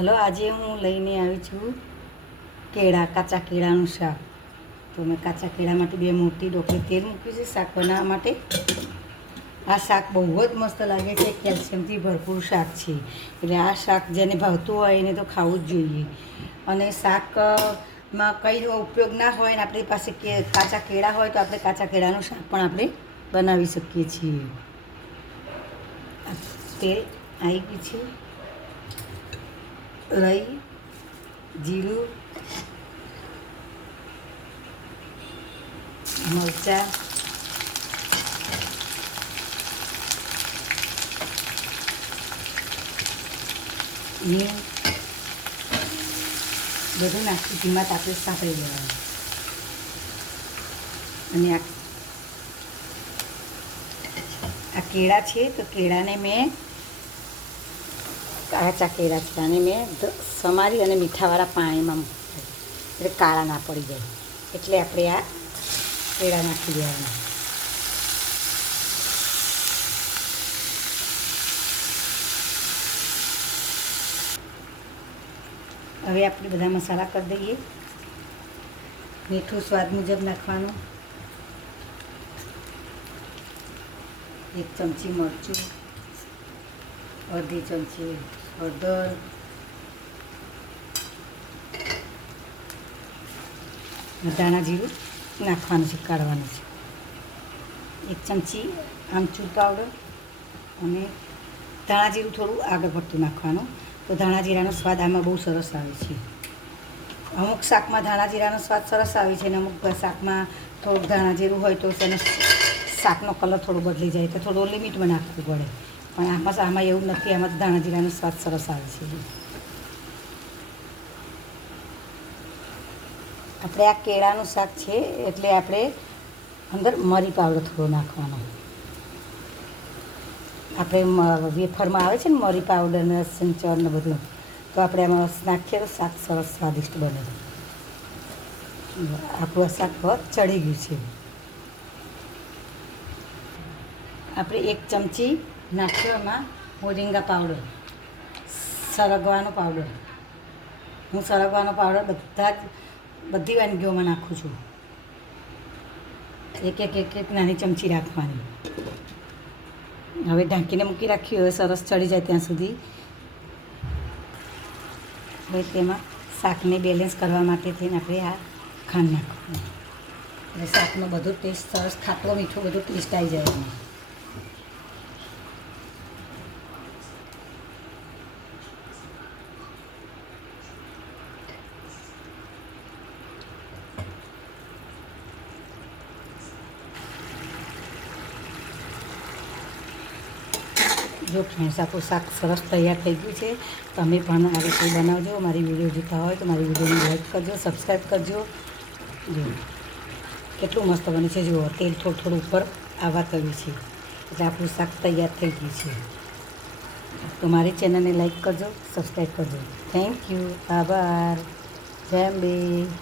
Hello, આજે હું લઈને આવી છું કાચા કેળાનું શાક. તો મેં કાચા કેળા માટે 2 મોટી ડોકરી તેલ મૂક્યું છે શાક બનાવવા માટે. આ શાક બહુ જ મસ્ત લાગે છે, કેલ્શિયમથી ભરપૂર શાક છે. એટલે આ શાક જેને ભાવતું હોય એને તો ખાવું જ જોઈએ. અને શાકમાં કંઈ ઉપયોગ ના હોય ને આપણી પાસે કાચા કેળા હોય તો આપણે કાચા કેળાનું શાક પણ આપણે બનાવી શકીએ છીએ. તેલ આવી ગયું છે. રાઈ, જીરું, મરચાં, હિંગ બધું નાખી ધીમા તાપે સાંતળી દેવાનું. અને આ કેળા છે તો કેળાને મેં કાચા કેળા છે અને મેં સમારી અને મીઠાવાળા પાણીમાં મૂકી એટલે કાળા ના પડી જાય. એટલે આપણે આ કેળા નાખી દેવાના. હવે આપણે બધા મસાલા કરી દઈએ. મીઠું સ્વાદ મુજબ નાખવાનું. 1 ચમચી મરચું, અડધી ચમચી હળદર, ધાણા જીરું નાખવાનું છે, કાઢવાનું છે. 1 ચમચી આમચૂર પાવડર અને ધાણા જીરું થોડું આગળ પડતું નાખવાનું. તો ધાણા જીરાનો સ્વાદ આમાં બહુ સરસ આવે છે. અમુક શાકમાં ધાણા જીરાનો સ્વાદ સરસ આવે છે અને અમુક શાકમાં થોડુંક ધાણા જીરું હોય તો તેનો શાકનો કલર થોડો બદલી જાય, તો થોડું લિમિટમાં નાખવું પડે. પણ આમાં એવું નથી, આમાં ધાણા જીરાનો સ્વાદ સરસ આવે છે. આપણે આ કેળાનું શાક છે એટલે આપણે અંદર મરી પાવડર થોડો નાખવાનો. આપણે વેફરમાં આવે છે ને મરી પાવડર ને સંચર ને બધું, તો આપણે એમાં નાખીએ તો શાક સરસ સ્વાદિષ્ટ બને. આપણું શાક ચડી ગયું છે. આપણે 1 ચમચી નાખ્યો એમાં મોરિંગા પાવડર, સરગવાનો પાવડર. હું સરગવાનો પાવડર બધી વાનગીઓમાં નાખું છું. એક નાની ચમચી રાખવાની. હવે ઢાંકીને મૂકી રાખી. હવે સરસ ચડી જાય ત્યાં સુધી. હવે તેમાં શાકને બેલેન્સ કરવા માટે થઈને આપણે આ ખાંડ નાખવાનું. એટલે શાકનો બધો ટેસ્ટ સરસ, ખાટો મીઠો બધો ટેસ્ટ આવી જાય એમાં. જો ફ્રેન્ડ્સ, આપણું શાક સરસ તૈયાર થઈ ગયું છે. તમે પણ આ રીતે બનાવજો. મારી વિડીયો જોતા હોય તો મારી વિડીયોને લાઈક કરજો, સબસ્ક્રાઈબ કરજો. જો કેટલું મસ્ત બને છે. જુઓ, તેલ થોડું ઉપર આવવા કર્યું છે એટલે આપણું શાક તૈયાર થઈ ગયું છે. તો મારી ચેનલને લાઈક કરજો, સબસ્ક્રાઈબ કરજો. Thank you. આભાર. જય અંબે.